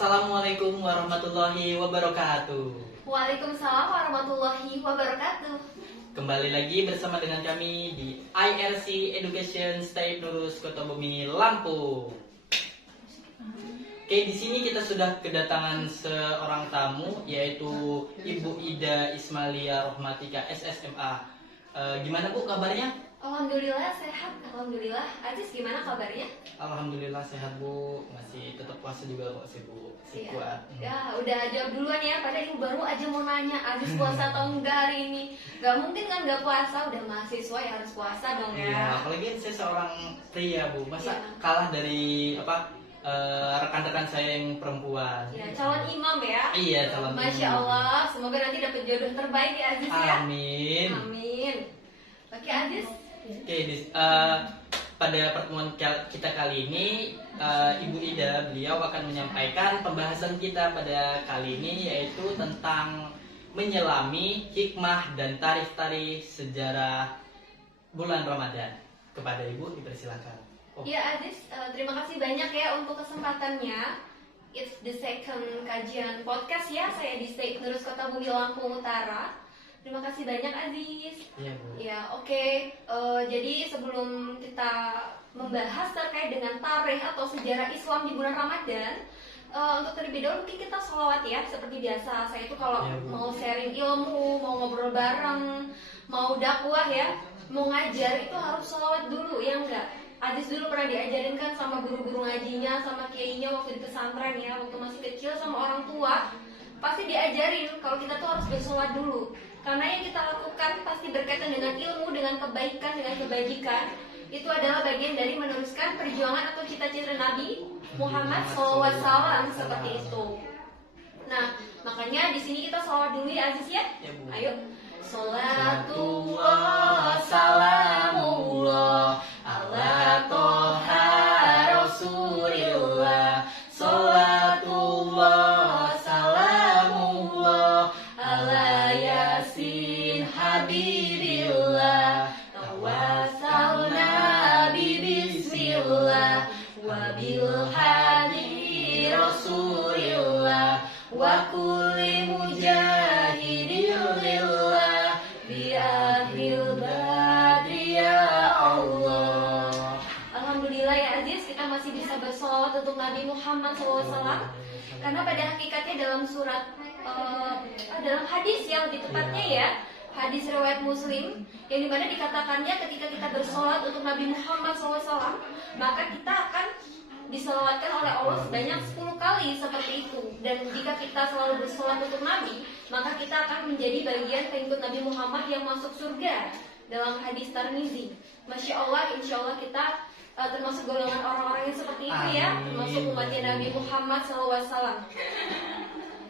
Assalamualaikum warahmatullahi wabarakatuh. Waalaikumsalam warahmatullahi wabarakatuh. Kembali lagi bersama dengan kami di IRC Education Taib Nurus Kota Bumi, Lampung. Oke, di sini kita sudah kedatangan seorang tamu, yaitu Ibu Ida Ismailia Rohmatika SSMA. Gimana Bu kabarnya? Alhamdulillah sehat, alhamdulillah. Aziz gimana kabarnya? Alhamdulillah sehat Bu, masih tetap puasa juga kok sih Bu, masih Iya. kuat. Ya udah jawab duluan ya, padahal ibu baru aja mau nanya Aziz puasa atau enggak hari ini. Gak mungkin kan gak puasa, udah mahasiswa ya harus puasa dong Iya, ya. apalagi saya seorang pria Bu, masa Iya. kalah dari rekan-rekan saya yang perempuan. Ya, calon imam ya. Iya, calon Masya imam. Allah, semoga nanti dapat jodoh terbaik ya Aziz ya. Amin. Amin. Oke Aziz. Oke, pada pertemuan kita kali ini, Ibu Ida beliau akan menyampaikan pembahasan kita pada kali ini, yaitu tentang menyelami hikmah dan tarikh-tarikh sejarah bulan Ramadan. Kepada Ibu dipersilakan. Ya Aziz, terima kasih banyak ya untuk kesempatannya. It's the second kajian podcast ya, saya di Taib Nurus Kota Bumi Lampung Utara. Terima kasih banyak Aziz. Iya Bu. Ya oke. Jadi sebelum kita membahas terkait dengan tarikh atau sejarah Islam di bulan Ramadan, untuk terlebih dahulu mungkin kita sholawat ya, seperti biasa. Saya itu kalau Ya, Bu. mau sharing ilmu, mau ngobrol bareng, mau dakwah ya, mau ngajar itu harus sholawat dulu ya enggak? Aziz dulu pernah diajarin kan sama guru-guru ngajinya, sama kiainya waktu di pesantren ya, waktu masih kecil sama orang tua, pasti diajarin kalau kita tuh harus bersolat dulu. Karena yang kita lakukan pasti berkaitan dengan ilmu, dengan kebaikan, dengan kebajikan. Itu adalah bagian dari meneruskan perjuangan atau cita-cita Nabi Muhammad SAW seperti itu. Nah, makanya di sini kita sholawat dulu ya Aziz ya. Ya, Bu. Ayo. Salatullah salamullah ala toha rasulillah. Salatullah salamullah ala yasin habibillah. Tawassalna bismillah wa bil hadi rasulillah wa kulli mujahidin lillah bi ahlil badri ya Allah. Alhamdulillah ya Aziz, kita masih bisa bersolawat untuk Nabi Muhammad SAW. Karena pada hakikatnya dalam surat dalam hadis yang lebih tepatnya ya, hadis riwayat Muslim yang dimana dikatakannya ketika kita bersolat untuk Nabi Muhammad SAW, maka kita akan diselawatkan oleh Allah sebanyak 10 kali seperti itu. Dan jika kita selalu bersolat untuk Nabi, maka kita akan menjadi bagian pengikut Nabi Muhammad yang masuk surga dalam hadis Tirmizi. Masya Allah, insya Allah kita termasuk golongan orang-orang yang seperti itu ya, termasuk umatnya Nabi Muhammad SAW.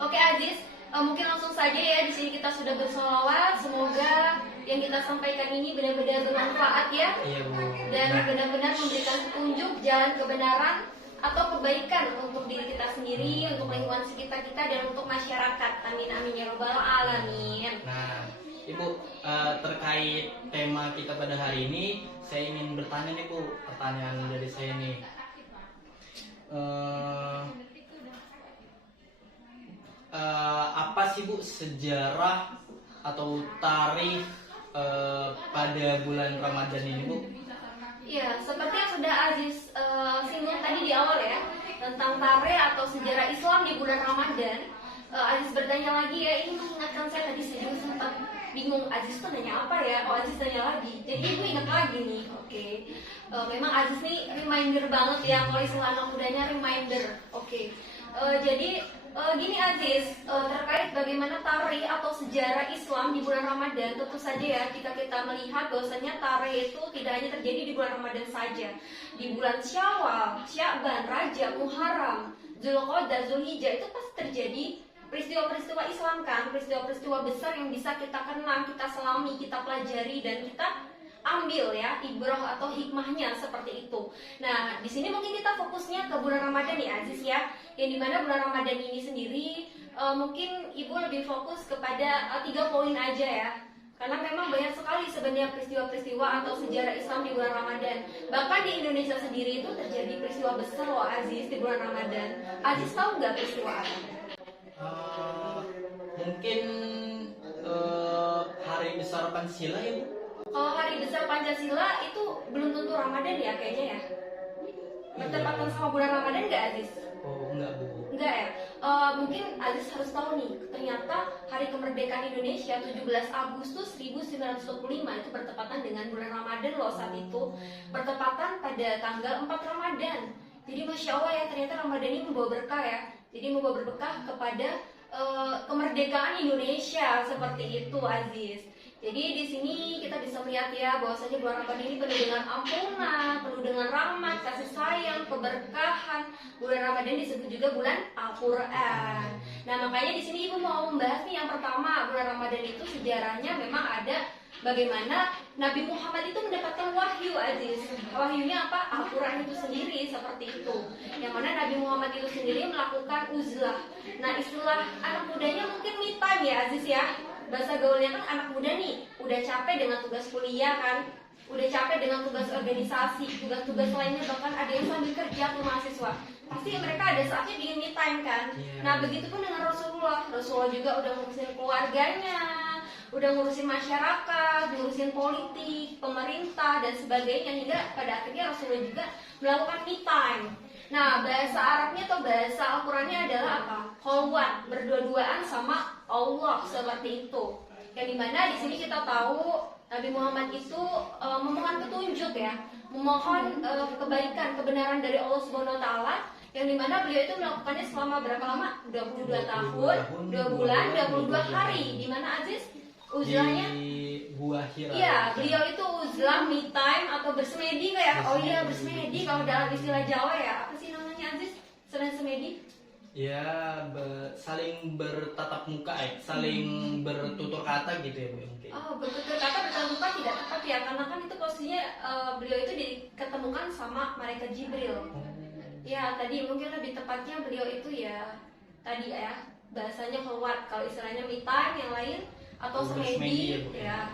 Oke Aziz, mungkin langsung saja ya, di sini kita sudah bersolawat. Semoga yang kita sampaikan ini benar-benar bermanfaat ya, Iya Bu. dan benar-benar memberikan petunjuk jalan kebenaran atau kebaikan untuk diri kita sendiri, untuk lingkungan sekitar kita, dan untuk masyarakat. Amin amin ya robbal alamin. Nah, Ibu, terkait tema kita pada hari ini, saya ingin bertanya nih Bu, pertanyaan dari saya nih. Apa sih Bu sejarah atau tarikh pada bulan Ramadan ini Bu? Ya, seperti yang sudah Aziz singgung tadi di awal ya, tentang tarikh atau sejarah Islam di bulan Ramadan. Aziz bertanya lagi ya, ini mengingatkan saya tadi, saya juga sempat bingung Aziz tuh nanya apa ya. Oh, Aziz tanya lagi, jadi ibu ingat lagi nih. Oke. Memang Aziz nih reminder banget ya, kalau istilah anak mudanya reminder. Oke. Jadi gini Aziz, terkait bagaimana tarikh atau sejarah Islam di bulan Ramadan, tentu saja ya kita melihat bahwasanya tarikh itu tidak hanya terjadi di bulan Ramadan saja. Di bulan Syawal, Sya'ban, Rajab, Muharram, Zulqa'dah, Zulhijjah itu pasti terjadi peristiwa-peristiwa Islam kan, peristiwa-peristiwa besar yang bisa kita kenang, kita selami, kita pelajari, dan kita ambil ya ibrah atau hikmahnya seperti itu. Nah, di sini mungkin kita fokusnya ke bulan Ramadan ya Aziz ya, yang dimana bulan Ramadan ini sendiri mungkin ibu lebih fokus kepada 3 poin aja ya. Karena memang banyak sekali sebenarnya peristiwa-peristiwa atau sejarah Islam di bulan Ramadan. Bahkan di Indonesia sendiri itu terjadi peristiwa besar loh Aziz di bulan Ramadan. Aziz tahu nggak peristiwa apa? Mungkin hari besar Pancasila ya Bu? Kalau hari besar Pancasila itu belum tentu Ramadan ya kayaknya ya. Bertepatan sama bulan Ramadan nggak Aziz? Oh enggak Bu. Enggak ya? Mungkin Aziz harus tahu nih, ternyata hari kemerdekaan Indonesia 17 Agustus 1945 itu bertepatan dengan bulan Ramadan loh saat itu. Bertepatan pada tanggal 4 Ramadan. Jadi Masya Allah ya, ternyata Ramadan ini membawa berkah ya. Jadi membawa berkah kepada kemerdekaan Indonesia seperti itu Aziz. Jadi di sini kita bisa melihat ya bahwasanya bulan Ramadan ini penuh dengan ampunan, penuh dengan rahmat, kasih sayang, keberkahan. Bulan Ramadan disebut juga bulan Al-Qur'an. Nah, makanya di sini Ibu mau membahas nih yang pertama, bulan Ramadan itu sejarahnya memang ada bagaimana Nabi Muhammad itu mendapatkan wahyu Aziz. Wahyunya apa? Al-Qur'an itu sendiri seperti itu. Yang mana Nabi Muhammad itu sendiri melakukan uzlah. Nah, istilah anak mudanya mungkin me time ya Aziz ya. Bahasa gaulnya kan anak muda nih, udah capek dengan tugas kuliah kan, udah capek dengan tugas organisasi, tugas-tugas lainnya, bahkan ada yang sambil kerja tuh mahasiswa. Pasti mereka ada saatnya di me time kan. Nah, begitupun dengan Rasulullah. Rasulullah juga udah ngurusin keluarganya, udah ngurusin masyarakat, ngurusin politik, pemerintah dan sebagainya, hingga pada akhirnya Rasulullah juga melakukan me time. Nah, bahasa Arabnya atau bahasa Al-Qurannya adalah apa? Kholwat, berdua-duaan sama Allah seperti itu. Yang dimana di sini kita tahu Nabi Muhammad itu memohon petunjuk ya, memohon kebaikan, kebenaran dari Allah Subhanahu Wa Taala. Yang dimana beliau itu melakukannya selama berapa lama? 22 tahun, 2 bulan, 22 hari. Dimana Aziz? Uzlahnya? Di Gua Hira. Iya, beliau itu uzlah, me time atau bersemedi kayak. Oh iya, bersemedi kalau dalam istilah Jawa ya. Apa sih namanya Aziz? Selain semedi? Ya, saling bertatap muka saling bertutur kata gitu ya Bu mungkin. Oh, bertutur kata bertatap muka tidak tepat ya, karena kan itu posisinya beliau itu diketemukan sama malaikat Jibril. Ya, tadi mungkin lebih tepatnya beliau itu ya tadi ya bahasanya keluar, kalau istilahnya me time, yang lain atau semedi ya,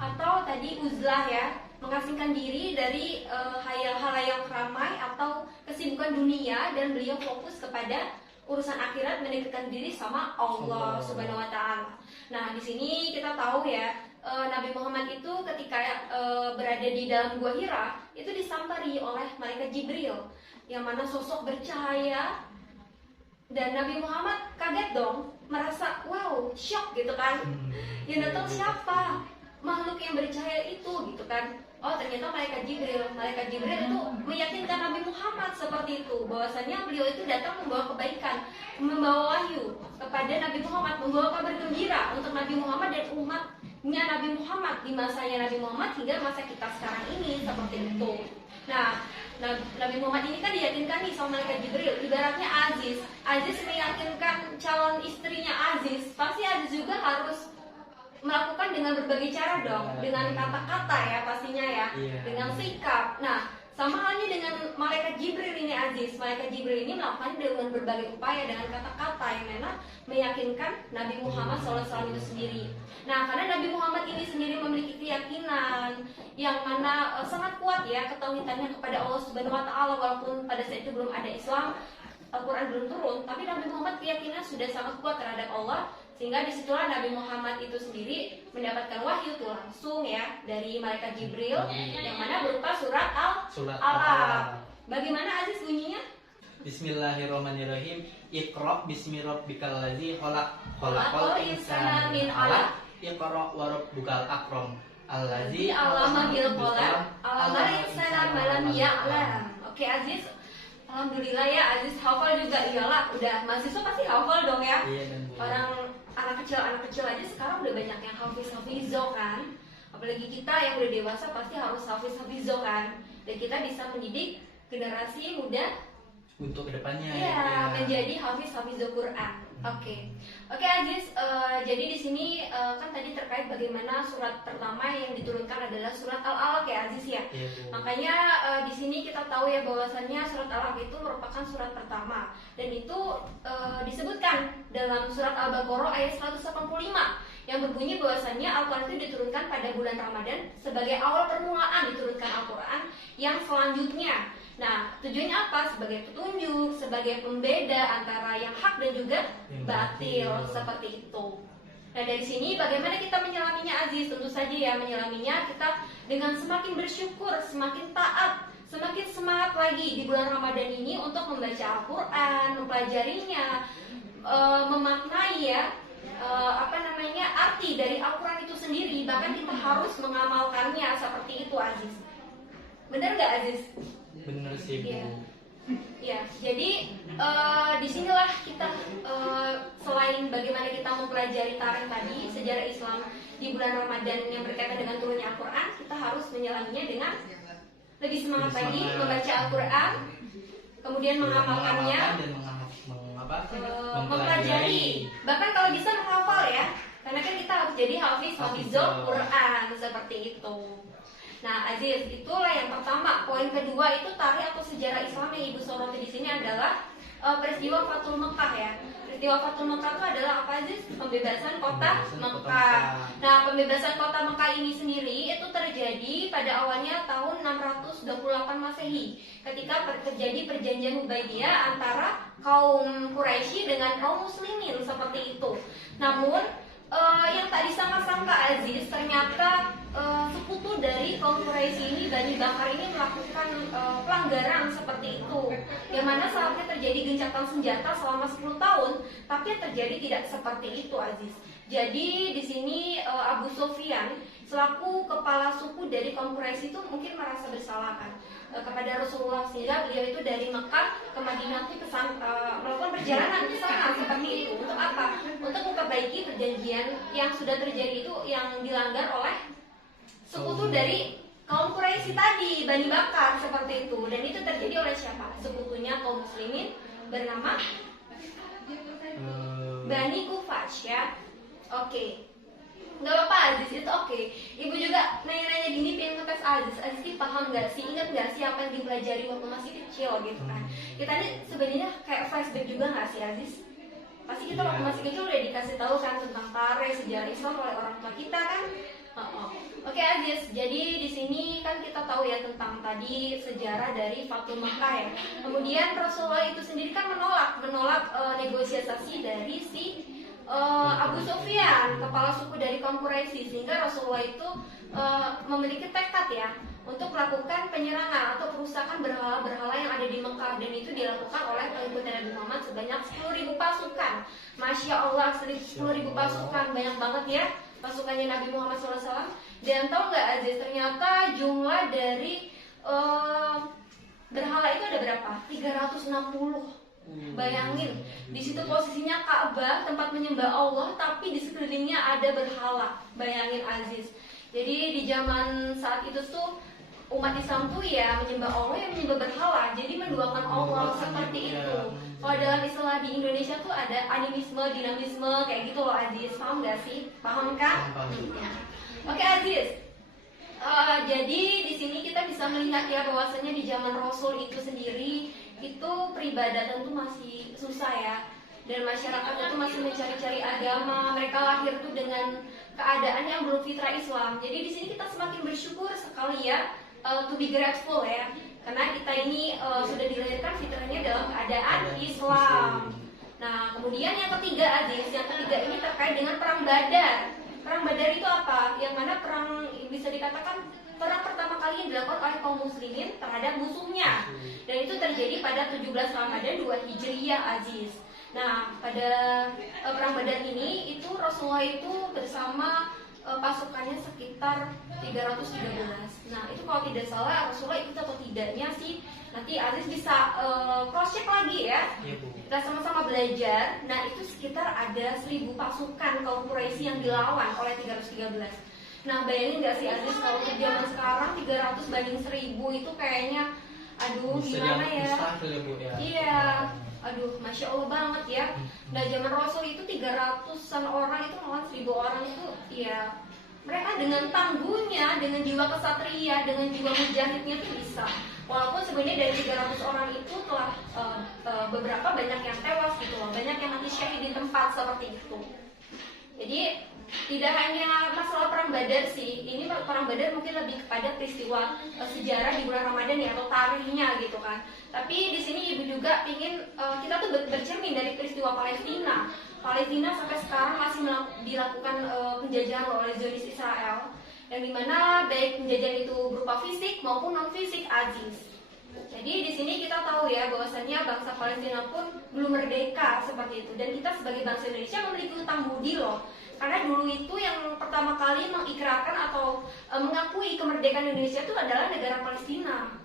atau tadi uzlah ya, mengasingkan diri dari hal-hal ramai atau kesibukan dunia, dan beliau fokus kepada urusan akhirat, mendekatkan diri sama Allah Subhanahu Wa Taala. Nah, di sini kita tahu ya, Nabi Muhammad itu ketika berada di dalam Gua Hira itu disampari oleh malaikat Jibril, yang mana sosok bercahaya, dan Nabi Muhammad kaget dong, merasa wow, shock gitu kan. Yang datang siapa? Makhluk yang bercahaya itu gitu kan. Oh, ternyata malaikat Jibril. Malaikat Jibril itu meyakinkan Nabi Muhammad seperti itu, bahwasanya beliau itu datang membawa kebaikan, membawa wahyu kepada Nabi Muhammad, membawa kabar gembira untuk Nabi Muhammad dan umatnya Nabi Muhammad di masanya Nabi Muhammad hingga masa kita sekarang ini seperti itu. Nah, Nabi Muhammad ini kan diyakinkan nih sama malaikat Jibril. Ibaratnya Aziz meyakinkan calon istrinya Aziz, pasti Aziz juga harus melakukan dengan berbagai cara dong, dengan kata-kata ya pastinya ya, dengan sikap. Nah, sama halnya dengan malaikat Jibril ini Aziz. Malaikat Jibril ini melakukan dengan berbagai upaya dengan kata-kata yang mana meyakinkan Nabi Muhammad SAW itu sendiri. Nah, karena Nabi Muhammad ini sendiri memiliki keyakinan yang mana sangat kuat ya, ketauhidannya kepada Allah Subhanahu Wa Taala, walaupun pada saat itu belum ada Islam, Al-Quran belum turun, tapi Nabi Muhammad keyakinan sudah sangat kuat terhadap Allah, sehingga disitulah Nabi Muhammad itu sendiri mendapatkan wahyu tuh langsung ya dari malaikat Jibril, yang mana berupa surat Al-Alaq. Bagaimana Aziz bunyinya? Bismillahirrahmanirrahim. Iqra bismi rabbikal ladzi khalaq, khalaqal insana min 'alaq. Iqra wa rabbukal akram, allazi 'allama bil qalam, 'allamal insana ma lam ya'lam. Oke Aziz, alhamdulillah ya Aziz hafal juga. Iyalah, udah mahasiswa pasti hafal dong ya. Orang anak kecil aja sekarang udah banyak yang hafizo kan. Apalagi kita yang udah dewasa pasti harus hafizo kan. Dan kita bisa mendidik generasi muda untuk kedepannya menjadi hafizo Quran. Oke Aziz, jadi di sini kan tadi terkait bagaimana surat pertama yang diturunkan adalah surat Al-Alaq ya Aziz ya. Makanya di sini kita tahu ya bahwasannya surat Al-Alaq itu merupakan surat pertama, dan itu disebutkan dalam surat Al-Baqarah ayat 185, yang berbunyi bahwasannya Al-Quran itu diturunkan pada bulan Ramadan sebagai awal permulaan diturunkan Al-Quran yang selanjutnya. Nah, tujuannya apa? Sebagai petunjuk, sebagai pembeda antara yang hak dan juga batil, seperti itu. Nah, dari sini bagaimana kita menyelaminya, Aziz? Tentu saja ya, menyelaminya kita dengan semakin bersyukur, semakin taat, semakin semangat lagi di bulan Ramadan ini untuk membaca Al-Quran, mempelajarinya, memaknai ya, arti dari Al-Quran itu sendiri. Bahkan kita harus mengamalkannya seperti itu, Aziz. Benar nggak, Aziz? Bener sih, Bu. Iya. Ya, jadi disinilah kita selain bagaimana kita mempelajari tarikh tadi, sejarah Islam di bulan Ramadan yang berkaitan dengan turunnya Al-Quran, kita harus menyelaminya dengan lebih semangat lagi membaca Al-Quran, kemudian mengamalkannya, dan mempelajari, bahkan kalau bisa menghafal ya, karena kan kita harus jadi hafizul Quran seperti itu. Nah, Aziz, itulah yang pertama. Poin kedua itu tarikh atau sejarah Islam yang Ibu soroti di sini adalah peristiwa Fathul Mekah ya. Peristiwa Fathul Mekah itu adalah apa, Aziz? Pembebasan kota Mekah. Nah, pembebasan kota Mekah ini sendiri itu terjadi pada awalnya tahun 628 Masehi ketika terjadi perjanjian Hudaybiyah antara kaum Quraisy dengan kaum muslimin seperti itu. Namun yang tak disangka-sangka, Aziz, ternyata sekutu dari kaum Quraisy ini, Bani Bakar ini melakukan pelanggaran seperti itu, yang mana seharusnya terjadi gencatan senjata selama 10 tahun, tapi yang terjadi tidak seperti itu, Aziz. Jadi di sini Abu Sufyan selaku kepala suku dari kaum Quraisy itu mungkin merasa bersalah kan kepada Rasulullah, sehingga beliau itu dari Mekah ke Madinah itu melakukan perjalanan ke sana seperti itu. Untuk apa? Untuk memperbaiki perjanjian yang sudah terjadi itu yang dilanggar oleh sekutu dari kaum Quraisy tadi, Bani Bakar seperti itu. Dan itu terjadi oleh siapa? Sekutunya kaum muslimin bernama Bani Kufaj ya. Oke. Nggak apa-apa, Aziz, itu oke. Ibu juga nanya-nanya gini pengen ngetes Aziz paham nggak sih, ingat nggak sih apa yang dipelajari waktu masih kecil gitu kan. Kita ini sebenarnya kayak flashback juga nggak sih, Aziz? Pasti kita waktu masih kecil udah dikasih tahu kan tentang tarikh sejarah Islam oleh orang tua kita kan. Oke, Aziz, jadi di sini kan kita tahu ya tentang tadi sejarah dari Fathul Mekah ya. Kemudian Rasulullah itu sendiri kan menolak negosiasi dari si Abu Sufyan, kepala suku dari kaum Quraisy, sehingga Rasulullah itu memiliki tekad ya untuk melakukan penyerangan atau perusakan berhala-berhala yang ada di Mekah, dan itu dilakukan oleh pengikut Nabi Muhammad sebanyak 10.000 pasukan. Masya Allah, 10.000 pasukan, banyak banget ya pasukannya Nabi Muhammad SAW. Dan tahu nggak, Aziz, ternyata jumlah dari berhala itu ada berapa? 360. Bayangin, di situ posisinya Ka'bah, tempat menyembah Allah, tapi di sekelilingnya ada berhala. Bayangin, Aziz. Jadi di zaman saat itu tuh umat Islam tuh ya menyembah Allah, yang menyembah berhala, jadi menduakan Allah seperti itu. Kalau dalam istilah di Indonesia tuh ada animisme, dinamisme, kayak gitu loh, Aziz. Paham gak sih? Paham kan? Oke, Aziz. Jadi di sini kita bisa melihat ya bahwasanya di zaman Rasul itu sendiri itu peribadatan tuh masih susah ya, dan masyarakat itu masih mencari-cari agama. Mereka lahir tuh dengan keadaan yang belum fitrah Islam. Jadi di sini kita semakin bersyukur sekali ya, to be grateful ya, karena kita ini sudah dilahirkan fitrahnya dalam keadaan Islam. Nah, kemudian yang ketiga, Aziz, yang ketiga ini terkait dengan perang Badar. Perang Badar itu apa? Yang mana perang bisa dikatakan perang pertama kali yang dilakukan oleh kaum muslimin terhadap musuhnya, dan itu terjadi pada 17 Ramadan 2 Hijriyah, Aziz. Nah, pada perang Badar ini itu Rasulullah itu bersama pasukannya sekitar 313. Nah, itu kalau tidak salah Rasulullah ikut atau tidaknya sih nanti Aziz bisa cross check lagi ya. Kita sama-sama belajar. Nah, itu sekitar ada 1000 pasukan kaum Quraisy yang dilawan oleh 313. Nah, bayangin gak sih, Aziz, kalau di zaman sekarang 300 banding 1000 itu kayaknya aduh gimana ya. Iya, aduh Masya Allah banget ya. Nah, zaman Rasul itu 300-an orang itu melawan 1000 orang itu ya, mereka dengan tangguhnya, dengan jiwa kesatria, dengan jiwa mujahidnya itu bisa. Walaupun sebenarnya dari 300 orang itu telah beberapa banyak yang tewas gitu loh, banyak yang mati syahid di tempat seperti itu. Jadi tidak hanya masalah perang Badar sih, ini perang Badar mungkin lebih kepada peristiwa sejarah di bulan Ramadan ya, atau tarikhnya gitu kan. Tapi di sini ibu juga ingin kita tuh bercermin dari peristiwa Palestina. Palestina sampai sekarang masih dilakukan penjajahan oleh Zionis Israel, yang dimana baik penjajahan itu berupa fisik maupun non fisik, Aziz. Jadi di sini kita tahu ya bahwasannya bangsa Palestina pun belum merdeka seperti itu, dan kita sebagai bangsa Indonesia memiliki utang budi loh. Karena dulu itu yang pertama kali mengikrarkan atau mengakui kemerdekaan Indonesia itu adalah negara Palestina.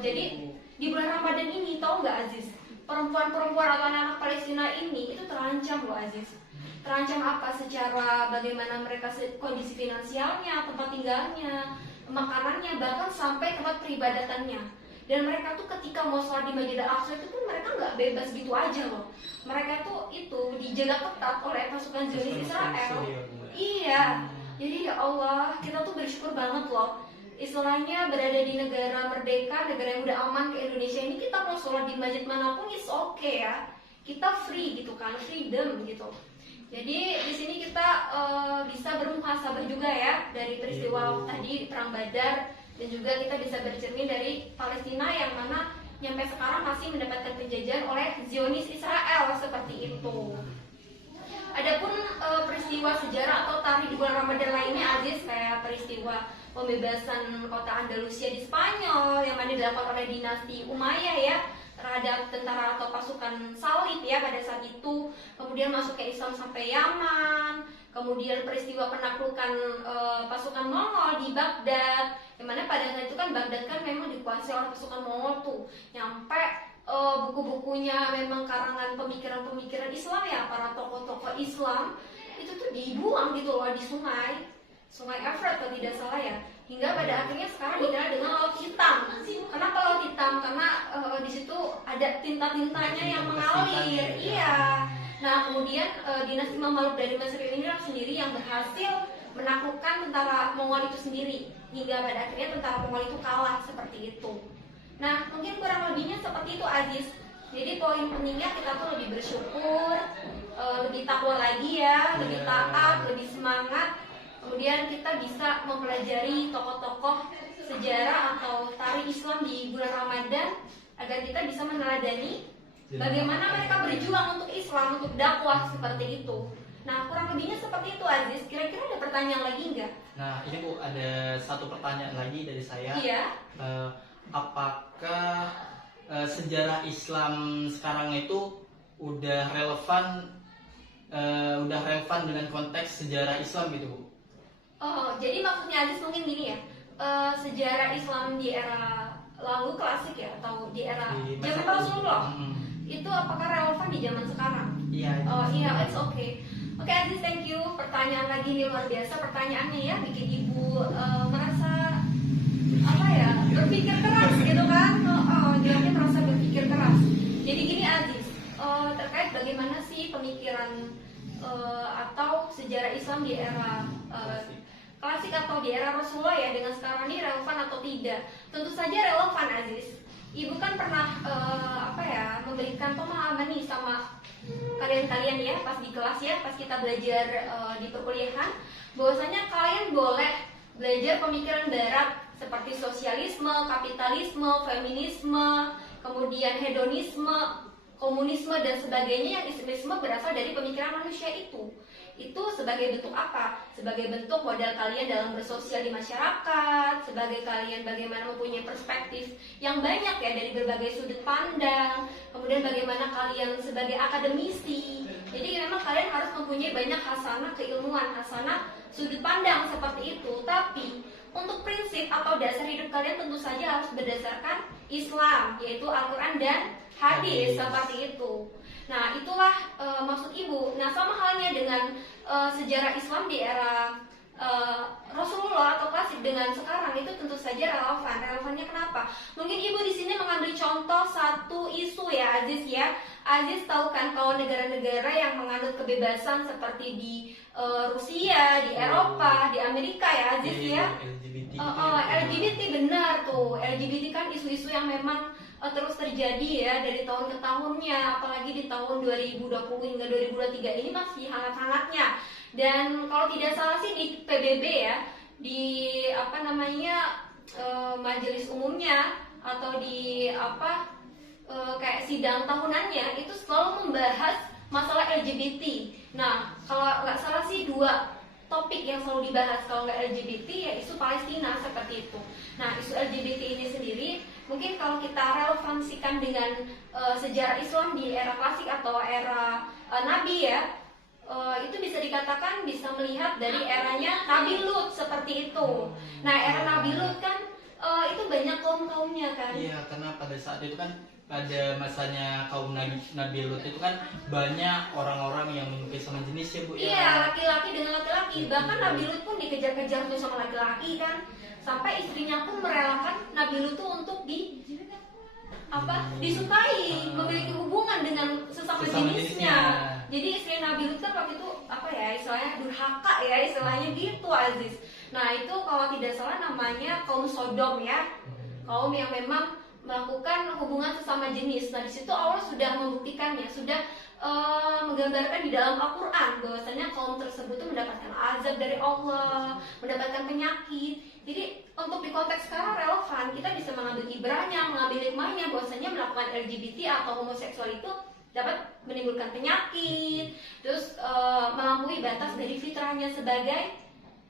Jadi di bulan Ramadan ini tahu nggak Aziz, perempuan-perempuan atau anak-anak Palestina ini itu terancam loh Aziz. Terancam apa? Secara bagaimana mereka kondisi finansialnya, tempat tinggalnya, makanannya, bahkan sampai tempat peribadatannya. Dan mereka tuh ketika mau sholat di Masjid Al-Aqsa itu pun mereka nggak bebas gitu aja loh. Mereka tuh itu dijaga ketat oleh pasukan Zionis Israel. Iya. Jadi ya Allah, kita tuh bersyukur banget loh. Istilahnya berada di negara merdeka, negara yang udah aman ke Indonesia ini, kita mau sholat di masjid manapun is okay ya. Kita free gitu kan, freedom gitu. Jadi di sini kita bisa bermuhasabah juga ya dari peristiwa tadi perang Badar, dan juga kita bisa bercermin dari Palestina yang mana sampai sekarang masih mendapatkan penjajahan oleh Zionis Israel seperti itu. Adapun peristiwa sejarah atau tarikh di bulan Ramadan lainnya Aziz, kayak peristiwa pembebasan kota Andalusia di Spanyol yang mana dilakukan oleh dinasti Umayyah ya terhadap tentara atau pasukan salib ya pada saat itu, kemudian masuk ke Islam sampai Yaman, kemudian peristiwa penaklukan pasukan Mongol di Baghdad, yang mana pada saat itu kan Baghdad kan memang dikuasai oleh pasukan Mongol tuh, nyampe buku-bukunya memang karangan pemikiran-pemikiran Islam ya, para tokoh-tokoh Islam itu tuh dibuang gitu loh di Sungai Efrat kalau tidak salah ya, hingga pada akhirnya sekarang dikenal dengan Laut Hitam. Kenapa Laut Hitam? Karena di situ ada tinta-tintanya yang mengalir. Iya. Nah kemudian dinasti Mamaluk dari Mesir ini sendiri yang berhasil menaklukkan tentara Mongol itu sendiri, hingga pada akhirnya tentara Mongol itu kalah seperti itu. Nah mungkin kurang lebihnya seperti itu Aziz. Jadi poin pentingnya kita tuh lebih bersyukur, lebih takwa lagi ya, lebih taat, lebih semangat. Kemudian kita bisa mempelajari tokoh-tokoh sejarah atau tarikh Islam di bulan Ramadan agar kita bisa meneladani bagaimana mereka berjuang untuk Islam, untuk dakwah seperti itu. Nah kurang lebihnya seperti itu Aziz. Kira-kira ada pertanyaan lagi nggak? Nah ini Bu, ada satu pertanyaan lagi dari saya. Iya. Apakah sejarah Islam sekarang itu udah relevan dengan konteks sejarah Islam gitu Bu? Oh, jadi maksudnya Aziz mungkin gini ya, sejarah Islam di era lalu klasik ya, atau di era zaman Rasulullah, itu apakah relevan di zaman sekarang? Iya. Oh iya, it's okay. Oke Aziz, thank you. Pertanyaan lagi ini luar biasa pertanyaannya ya, bikin ibu merasa apa ya, berpikir keras gitu kan? Jawabnya merasa berpikir keras. Jadi gini Aziz, terkait bagaimana sih pemikiran atau sejarah Islam di era klasik atau di era Rasulullah ya dengan sekarang ini relevan atau tidak? Tentu saja relevan Aziz. Ibu kan pernah memberikan pemahaman nih sama kalian-kalian ya pas di kelas ya, pas kita belajar di perkuliahan, bahwasanya kalian boleh belajar pemikiran Barat seperti sosialisme, kapitalisme, feminisme, kemudian hedonisme, komunisme dan sebagainya, yang islamisme berasal dari pemikiran manusia itu. Itu sebagai bentuk apa? Sebagai bentuk modal kalian dalam bersosial di masyarakat, sebagai kalian bagaimana mempunyai perspektif yang banyak ya dari berbagai sudut pandang, kemudian bagaimana kalian sebagai akademisi. Jadi memang kalian harus mempunyai banyak hasanah keilmuan, hasanah sudut pandang seperti itu. Tapi untuk prinsip atau dasar hidup kalian tentu saja harus berdasarkan Islam, yaitu Al-Quran dan hadis seperti itu. Nah itulah maksud ibu. Nah sama halnya dengan sejarah Islam di era Rasulullah atau klasik dengan sekarang itu tentu saja relevan. Relevannya kenapa? Mungkin ibu di sini mengambil contoh satu isu ya Aziz ya. Aziz tahu kan kalau negara-negara yang menganut kebebasan seperti di Rusia, di Eropa, di Amerika ya Aziz ya. LGBT benar tuh. LGBT kan isu-isu yang memang terus terjadi ya dari tahun ke tahunnya, apalagi di tahun 2020 hingga 2023 ini masih hangat-hangatnya. Dan kalau tidak salah sih di PBB ya, di apa namanya majelis umumnya atau di apa kayak sidang tahunannya itu selalu membahas masalah LGBT. Nah, kalau nggak salah sih 2 topik yang selalu dibahas, kalau nggak LGBT ya isu Palestina seperti itu. Nah, isu LGBT ini sendiri mungkin kalau kita relevansikan dengan sejarah Islam di era klasik atau era Nabi ya, itu bisa dikatakan bisa melihat dari eranya Nabi Lut seperti itu. Nah, era Nabi Lut kan itu banyak kaum-kaumnya kan. Iya, karena pada saat itu kan pada masanya kaum Nabi Lut itu kan banyak orang-orang yang menyukai sama jenis ya Bu ya. Iya, laki-laki dengan laki-laki. Bahkan Nabi Lut pun dikejar-kejar tuh sama laki-laki kan. Sampai istrinya pun merelakan Nabi Lut tuh untuk disukai, memiliki hubungan dengan sesama jenisnya. Jadi istri Nabi Lut kan waktu itu apa ya, istilahnya durhaka ya, istilahnya gitu Aziz. Nah, itu kalau tidak salah namanya kaum Sodom ya. Kaum yang memang melakukan hubungan sesama jenis. Nah, di situ Allah sudah membuktikannya, sudah menggambarkan di dalam Al-Quran bahwasanya kaum tersebut itu mendapatkan azab dari Allah, mendapatkan penyakit. Jadi untuk di konteks sekarang relevan, kita bisa mengambil ibrahnya, mengambil hikmahnya bahwasanya melakukan LGBT atau homoseksual itu dapat menimbulkan penyakit, terus melampaui batas dari fitrahnya sebagai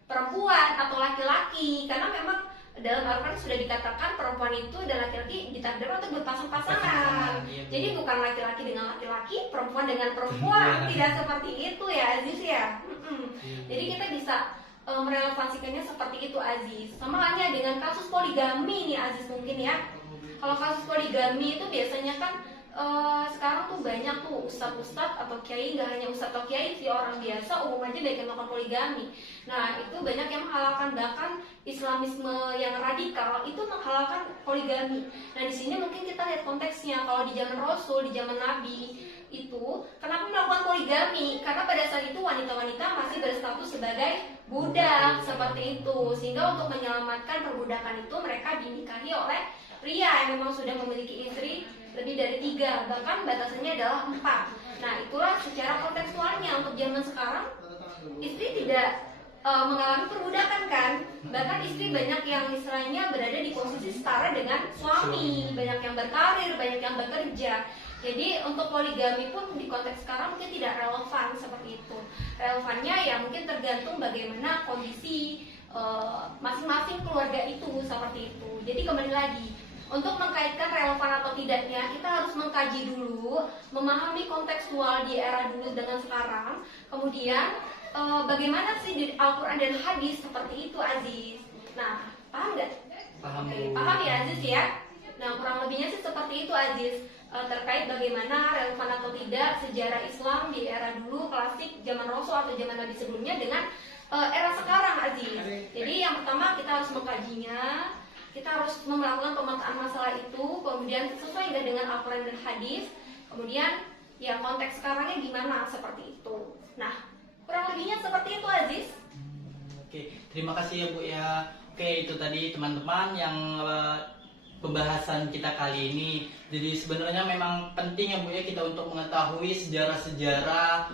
perempuan atau laki-laki, karena memang dalam Al-Quran sudah dikatakan perempuan itu dan laki-laki ditakdirkan untuk berpasang-pasangan. Jadi bukan laki-laki dengan laki-laki, perempuan dengan perempuan, tidak seperti itu ya Aziz ya. Jadi kita bisa merelevansikannya seperti itu Aziz. Sama halnya dengan kasus poligami nih Aziz mungkin ya. Kalau kasus poligami itu biasanya kan sekarang tuh banyak tuh ustadz-ustadz atau kiai, nggak hanya ustadz atau kiai sih, orang biasa umum aja banyak yang melakukan poligami. Nah, itu banyak yang menghalalkan, bahkan Islamisme yang radikal itu menghalalkan poligami. Nah, di sini mungkin kita lihat konteksnya. Kalau di zaman Rasul, di zaman Nabi itu kenapa melakukan poligami? Karena pada saat itu wanita-wanita masih berstatus sebagai budak seperti itu, sehingga untuk menyelamatkan perbudakan itu mereka dinikahi oleh pria yang memang sudah memiliki istri lebih dari 3, bahkan batasannya adalah 4. Nah, itulah secara kontekstualnya. Untuk zaman sekarang istri tidak mengalami perbudakan kan, bahkan istri banyak yang istilahnya berada di posisi setara dengan suami, banyak yang berkarir, banyak yang bekerja. Jadi untuk poligami pun di konteks sekarang mungkin tidak relevan seperti itu. Relevannya ya mungkin tergantung bagaimana kondisi masing-masing keluarga itu seperti itu. Jadi kembali lagi, untuk mengkaitkan relevan atau tidaknya, kita harus mengkaji dulu, memahami kontekstual di era dulu dengan sekarang. Kemudian bagaimana sih di Al-Quran dan Hadis seperti itu Aziz. Nah, paham nggak? Paham. Oke, paham ya Aziz ya. Nah, kurang lebihnya sih seperti itu Aziz, terkait bagaimana relevan atau tidak sejarah Islam di era dulu klasik zaman Rasul atau zaman Nabi sebelumnya dengan era sekarang Aziz. Jadi yang pertama kita harus mengkajinya, kita harus melakukan pemetaan masalah itu, kemudian sesuai dengan Al-Quran dan Hadis, kemudian ya konteks sekarangnya gimana seperti itu. Nah, kurang lebihnya seperti itu Aziz. Oke, terima kasih ya Bu ya. Oke, itu tadi teman-teman yang pembahasan kita kali ini. Jadi sebenarnya memang penting ya Bu ya kita untuk mengetahui sejarah-sejarah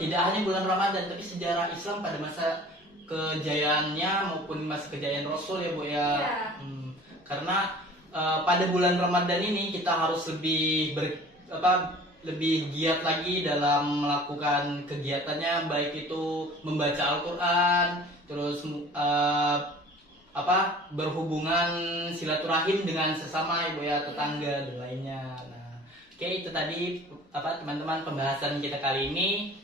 tidak hanya bulan Ramadan, tapi sejarah Islam pada masa kejayaannya maupun masa kejayaan Rasul ya Bu ya. Karena pada bulan Ramadan ini kita harus lebih lebih giat lagi dalam melakukan kegiatannya, baik itu membaca Al-Quran, terus berhubungan silaturahim dengan sesama ibu ya, tetangga dan lainnya. Nah, oke, itu tadi teman-teman pembahasan kita kali ini.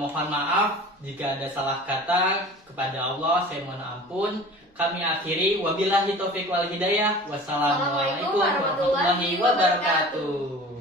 Mohon maaf jika ada salah kata, kepada Allah saya mohon ampun. Kami akhiri, wabillahi taufiq wal hidayah. Wassalamualaikum warahmatullahi wabarakatuh.